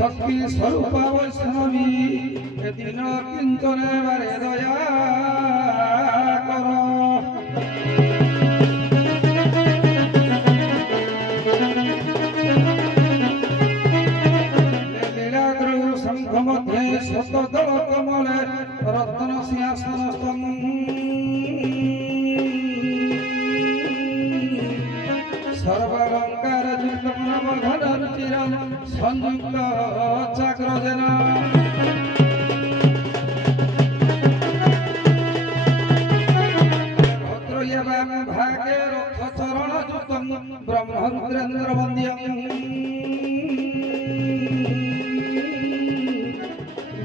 शक्ति स्वरूप वैष्णवी ए दिन किंचन बारे दया करो शंख मध्य शतदल कमले रत्न सिंहासन सर्वालंकार घन चिरन संयुक्त चक्रजन भद्रयवाम भागे रथ चरण जुतम ब्रह्मरुद्रेन्द्र वन्द्यम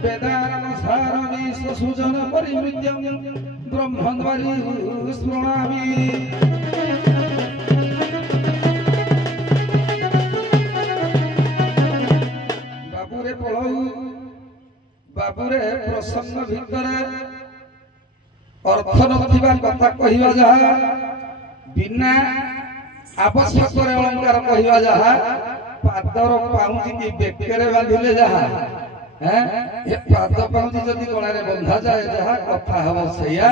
वेदारम सारणी सुजन परिवृत्यम ब्रह्मद्वारी स्मृणामि बाबुरे पढ़ऊ बाबुरे प्रसंग भितर अर्थ नथिबा कथा कहिबा जहा बिना आवश्यक अलंकार कहिबा जहा पादर पाउंजी की बेकरे बांधिले जहा ये पाद पाउंजी जदि गलारे बंधा जाए जहा कथा हबो सैया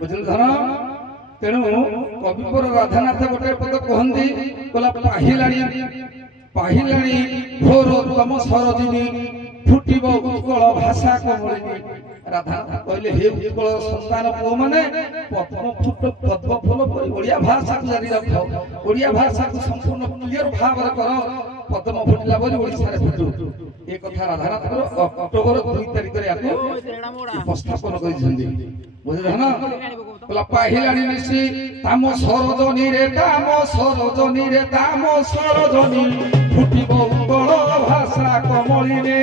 बुझल धन तेणु कविपुर राधानाथ गोटे पद कहंती कोला पाहिलाणी घोर तम सरजिनी फुटिब उत्कल भाषा कमलिनी राधानाथ कहले हे उत्कल संतान पो माने पद्म फूल परि ओडिया भाषा को जारी रख ओडिया भाषा को संपूर्ण क्लियर भाव कर पद्म फुटिला बोली ओडिसा रे फुटू ए कथा राधानाथ अक्टोबर 2 तारिख रे आको उपस्थापन करिसंदी बुझले ना बोला पाहिलाणी निसी ताम सरजनी रे ताम सरजनी फुटिब उत्कल भाषा कमलिनी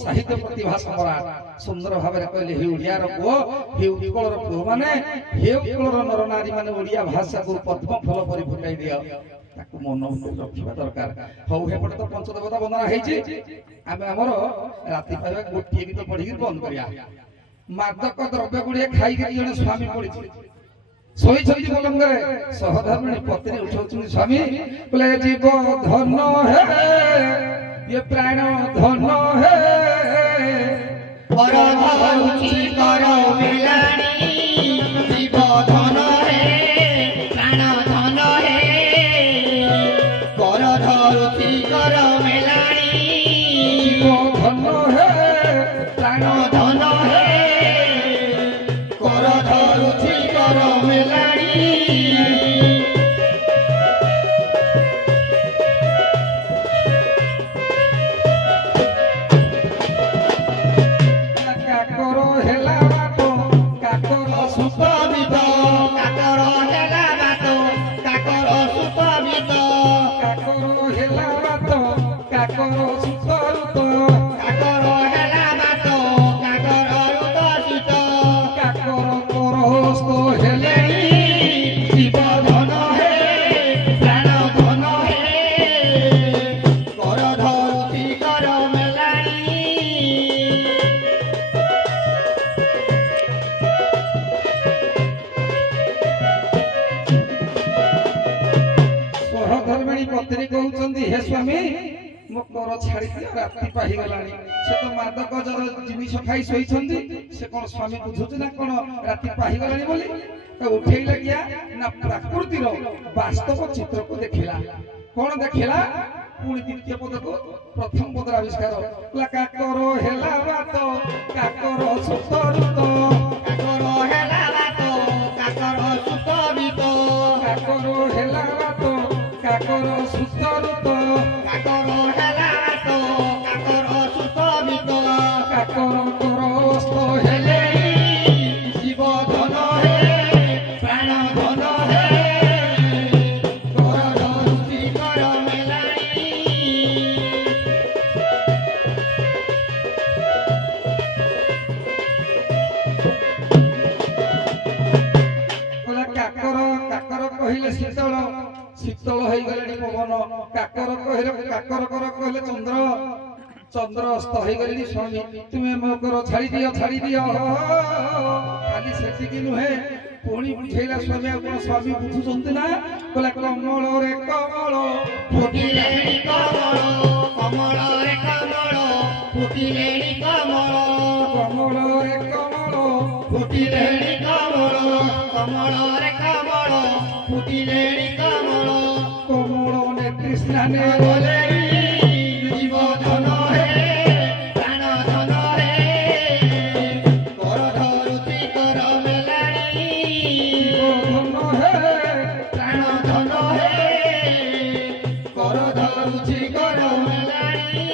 साहित्य प्रतिभा सम्राट सुंदर भाव कहले हे ओडियार पुओ हे उत्कलर पुओ माने हे उत्कलर नर नारी माने ओडिया भाषा को पद्म फल परि फुटाई दियो ताकू मन रखिबा दरकार हौ हेपट तो पंचदेवता वंदना हेछि आमे हमर राति पाइबा गोटिए गीत पढि के बंद करिया मादक द्रव्य गुडे खाइ के जने स्वामी पडिछि सोई छथि पलंगरे सहधर्मिणी पत्नी उठौछि स्वामी बोले जीव धन है ये प्राण धन है पर धरुचि कर मिलानी जीव धन है प्राण धन है कर धरुचि कर मिलानी जीव धन है प्राण धन है कर धरुचि कर मिलानी पत्नी कहउचंदी हे स्वामी मो कर छाड़ी राति पाही गलानी से तो मादक जर जिनिस खाई सोईछंदी से कोन स्वामी बुझुच ना कोन राति पाही गलानी बोली तो उठेइला किया ना प्रकृति रो वास्तव चित्र को देखिला कोन देखिला पुणी द्वितीय पद को प्रथम पद आविष्कार का करो हेला बात का करो सुतरुत का करो हेला बात का करो सुतरुत का करो हेला बात का करो सुतरुत का करो हेला बात का करो सुतरुत का करो करस्त हेले जीव धन है प्राण धन है कर धरुचि कर मेलानी काकर कहले शीतल शीतल हो गले पवन काकर कहले काकर कर कहले चंद्र चंद्र अस्त हो गली स्वामी तुम्हें मोकर छाड़ी दियो खाली सेटिकी नुहे पुणी बुझेला स्वामी कोन स्वामी बुझुचंती ना बोला कमल रे कमल फुटिलेणी कमल रे कमल फुटिलेणी कमल रे कमल फुटिलेणी कमल रे कमल फुटिलेणी कमल ने कृष्णा ने बोले जीव धन हे प्राण धन हे कर धरुति कर मेलाणी धन हे प्राण धन हे कर धरुति कर मेलाणी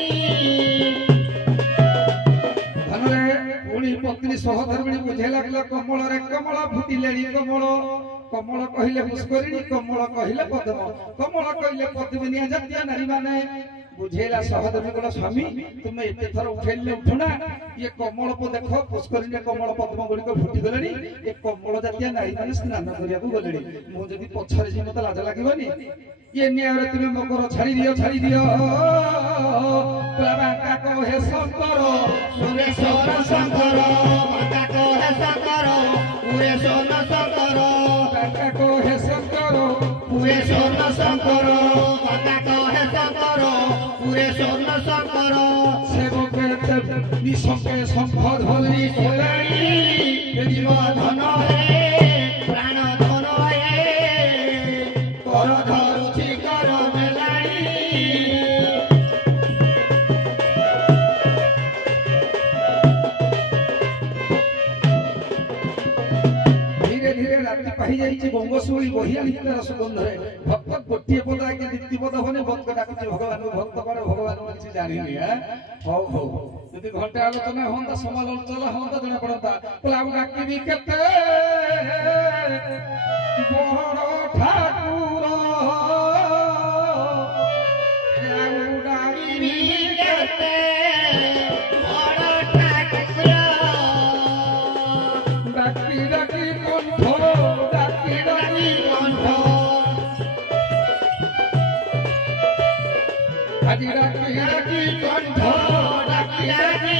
धनरे पुणी पत्नी सहधर्मिणी बुझे लागला कमल रे कमल फुटिलेणी कमल कहिले पुष्करिणी कमल कहिले पद्म कमल कहिले पद्मिनी जातीय नारी माने बुझेला सहधर्मी को स्वामी तुम एते थर उठेले उठना ये कमल को देखो पुष्करिणी कमल पद्म गुडी को फुटी गलेनी ए कमल जातीय नारी माने स्नान करिया को गलेनी मु जदी पछरे जी मते लाज लागिबनी ये न्याय रे तुम मकर छाड़ी दियो बाबा को हे शंकर सुरेश्वर शंकर माता को हे शंकर पूरे सोन शंकर बाबा को हे शंकर पूरे सोन शंकर माता को हे शंकर पूरे सोन शंकर सेवके निशंके संपद होली सोलाणी जीव धन हे प्राण धन हे कर धरुछि कर मेलाणी धीरे धीरे रात्रि पाहि जाइछि बंगसुई बहियाली तार सुगंध रे भक्त गोटिए पद आके दीप्ति पद होने भक्त डाकुछि भगवान भक्त करे भगवान କିଛି ଜାଣିନି ହଉ ଯଦି ଘଣ୍ଟେ ଆଲୋଚନା ହୁଅନ୍ତା ସମାଲୋଚନା ହୁଅନ୍ତା ଜଣା ପଡନ୍ତା ବୋଲା ଆଉ ଡାକିବି କେତେ ବଡ଼ ଠାକୁର ଆଉ ଡାକିବି କେତେ ବଡ଼ ଠାକୁର ଡାକି ଡାକି କଣ୍ଠ ଡାକି ଡାକି କଣ୍ଠ ଆଜି ଡାକି ଡାକି କଣ୍ଠ ଡାକି ଡାକି